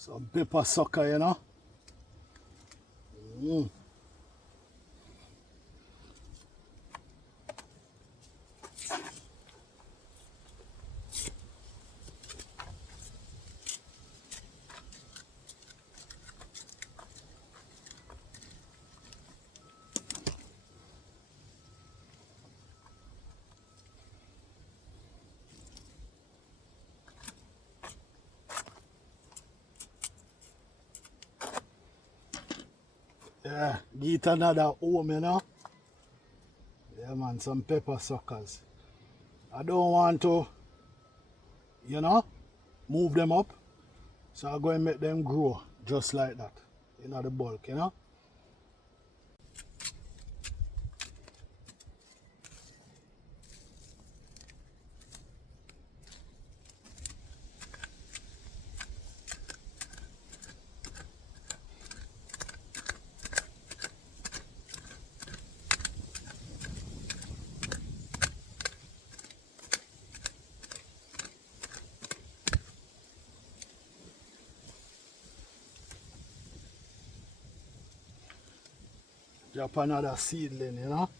Some pepper sucker, you know. Yeah, get another home, you know. Yeah, man, some pepper suckers. I don't want to, you know, move them up. So I'm going to make them grow just like that, in the bulk, you know. Drop another seedling, you know.